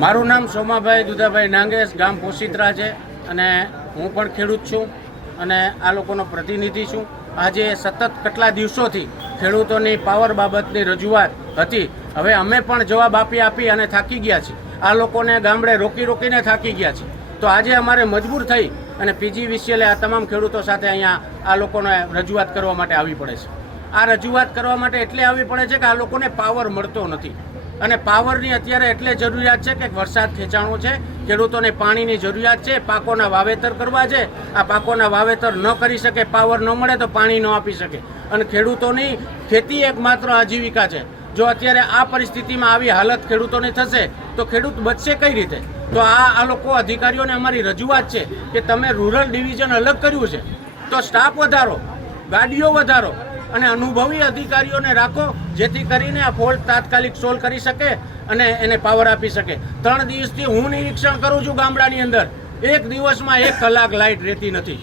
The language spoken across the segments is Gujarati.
મારું નામ સોમાભાઈ દુધાભાઈ નાંગેશ, ગામ પોશિત્રા છે અને હું પણ ખેડૂત છું અને આ લોકોનો પ્રતિનિધિ છું. આજે સતત કેટલા દિવસોથી ખેડૂતોની પાવર બાબતની રજૂઆત હતી. હવે અમે પણ જવાબ આપી અને થાકી ગયા છીએ. આ લોકોને ગામડે રોકીને થાકી ગયા છીએ. તો આજે અમારે મજબૂર થઈ અને PGVCL આ તમામ ખેડૂતો સાથે અહીંયા આ લોકોને રજૂઆત કરવા માટે આવી પડે છે. આ રજૂઆત કરવા માટે એટલે આવી પડે છે કે આ લોકોને પાવર મળતો નથી અને પાવરની અત્યારે એટલે જરૂરિયાત છે કે વરસાદ ખેંચાણો છે, ખેડૂતોને પાણીની જરૂરિયાત છે, પાકોના વાવેતર કરવા છે. આ પાકોના વાવેતર ન કરી શકે, પાવર ન મળે તો પાણી ન આપી શકે અને ખેડૂતોની ખેતી એકમાત્ર આજીવિકા છે. જો અત્યારે આ પરિસ્થિતિમાં આવી હાલત ખેડૂતોની થશે તો ખેડૂત બચશે કઈ રીતે? તો આ લોકો અધિકારીઓને અમારી રજૂઆત છે કે તમે રૂરલ ડિવિઝન અલગ કર્યું છે તો સ્ટાફ વધારો, ગાડીઓ વધારો અને અનુભવી અધિકારીઓને રાખો, જેથી કરીને આ ફોલ્ટ તાત્કાલિક સોલ્વ કરી શકે અને એને પાવર આપી શકે. 3 દિવસથી હું નિરીક્ષણ કરું છું ગામડાની અંદર, એક દિવસમાં 1 કલાક લાઇટ રહેતી નથી.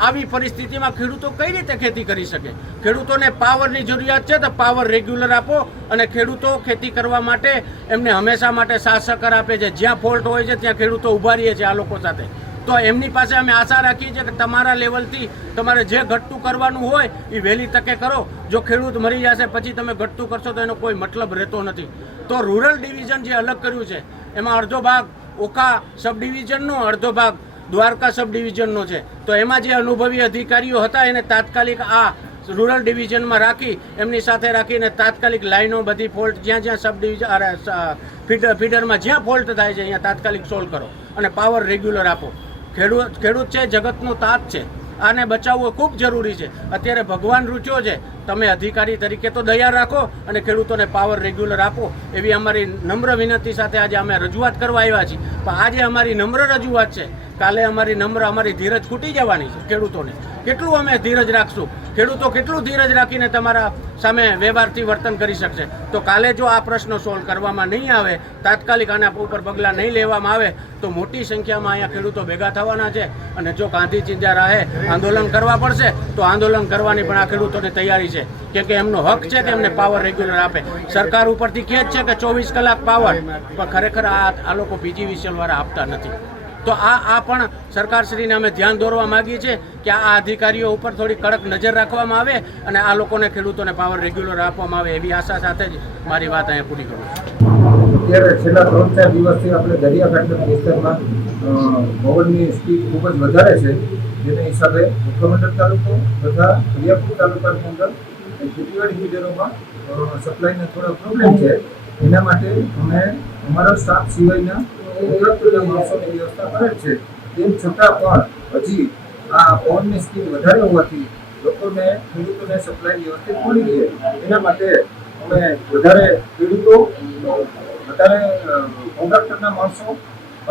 આવી પરિસ્થિતિમાં ખેડૂતો કઈ રીતે ખેતી કરી શકે? ખેડૂતોને પાવરની જરૂરિયાત છે તો પાવર રેગ્યુલર આપો અને ખેડૂતો ખેતી કરવા માટે એમને હંમેશા માટે સાથ સહકાર આપે છે. જ્યાં ફોલ્ટ હોય છે ત્યાં ખેડૂતો ઊભા રહીએ છીએ આ લોકો સાથે. તો એમની પાસે અમે આશા રાખીએ છીએ કે તમારા લેવલથી તમારે જે ઘટતું કરવાનું હોય એ વહેલી તકે કરો. જો ખેડૂત મરી જશે પછી તમે ઘટતું કરશો તો એનો કોઈ મતલબ રહેતો નથી. તો રૂરલ ડિવિઝન જે અલગ કર્યું છે એમાં અડધો ભાગ ઓખા સબ ડિવિઝનનો, અડધો ભાગ દ્વારકા સબ ડિવિઝનનો છે. તો એમાં જે અનુભવી અધિકારીઓ હતા એને તાત્કાલિક આ રૂરલ ડિવિઝનમાં રાખી એમની સાથે રાખીને તાત્કાલિક લાઈનો બધી ફોલ્ટ જ્યાં સબ ડિવિઝન ફીડરમાં જ્યાં ફોલ્ટ થાય છે અહીંયા તાત્કાલિક સોલ્વ કરો અને પાવર રેગ્યુલર આપો. ખેડૂત છે જગતનો તાત છે, આને બચાવવો ખૂબ જરૂરી છે. અત્યારે ભગવાન રૂચ્યો છે, તમે અધિકારી તરીકે તો દયા રાખો અને ખેડૂતોને પાવર રેગ્યુલર આપો એવી અમારી નમ્ર વિનંતી સાથે આજે અમે રજૂઆત કરવા આવ્યા છીએ. પણ આજે અમારી નમ્ર રજૂઆત છે, કાલે અમારી ધીરજ ખૂટી જવાની છે. ખેડૂતોને કેટલું અમે ધીરજ રાખશું? ખેડૂતો કેટલું ધીરજ રાખીને તમારા સામે વ્યવહારથી વર્તન કરી શકશે? તો કાલે જો આ પ્રશ્નો સોલ્વ કરવામાં નહીં આવે, તાત્કાલિક આના ઉપર પગલાં નહીં લેવામાં આવે તો મોટી સંખ્યામાં અહીંયા ખેડૂતો ભેગા થવાના છે અને જો ગાંધી ચિંધ્યા રાહે આંદોલન કરવા પડશે તો આંદોલન કરવાની પણ આ ખેડૂતોની તૈયારી છે. કેમ કે એમનો હક છે કે એમને પાવર રેગ્યુલર આપે. સરકાર ઉપરથી કહે છે કે 24 કલાક પાવર, પણ ખરેખર આ લોકો PGVCL વાળા આપતા નથી. તો આ પણ સરકારશ્રીને અમે ધ્યાન દોરવા માગીએ છીએ કે આ અધિકારીઓ ઉપર થોડી કડક નજર રાખવામાં આવે અને આ લોકોને ખેડૂતોને પાવર રેગ્યુલર આપવામાં આવે એવી આશા સાથે જ મારી વાત અહીંયા પૂરી કરું છું. અત્યારે છેલ્લા 3-4 દિવસથી આપણે દરિયાકાંઠાના વિસ્તારમાં પવનની સ્પીડ ખૂબ જ વધારે છે, જેના હિસાબે મુખ્યમંડળ તાલુકો તથા દરિયાપુર તાલુકાની અંદર ખેતીવાડી ફીડરોમાં સપ્લાયનો થોડો પ્રોબ્લેમ છે. એના માટે અમે અમારા સ્ટાફ સિવાયના માણસોની વ્યવસ્થા કરે છે. તેમ છતાં પણ હજી આ પવનની સ્પીડ વધારે હોવાથી ખેડૂતોને સપ્લાય વ્યવસ્થિત મળી રહે એના માટે અમે વધારે ખેડૂતો, વધારે કોન્ટ્રાક્ટરના માણસો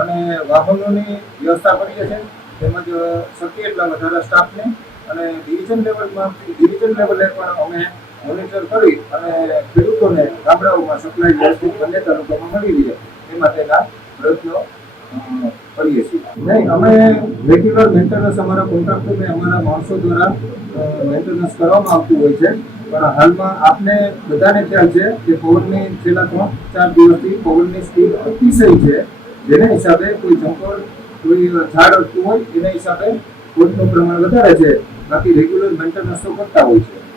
અને વાહનોની વ્યવસ્થા કરીએ છીએ. તેમજ શક્ય એટલા વધારે સ્ટાફને અને ડિવિઝન લેવલે પણ અમે મોનિટર કરી અને ખેડૂતોને ગામડાઓમાં સપ્લાય વ્યવસ્થિત બંને તાલુકામાં મળી રહે એ માટેના પ્રયત્નો કરીએ છીએ. નહીં, અમે રેગ્યુલર મેન્ટેનન્સ અમારા કોન્ટ્રાક્ટરને અમારા માણસો દ્વારા મેન્ટેનન્સ કરવામાં આવતું હોય છે. પણ હાલમાં આપને બધાને ખ્યાલ છે કે પવનની છેલ્લા 3-4 દિવસથી પવનની સ્પીડ અતિશય છે, જેના હિસાબે કોઈ જંપર, કોઈ ઝાડ અડતું હોય એના હિસાબે ફોલ્ટનું પ્રમાણ વધારે છે. બાકી રેગ્યુલર મેન્ટેનન્સ તો કરતા હોય છે.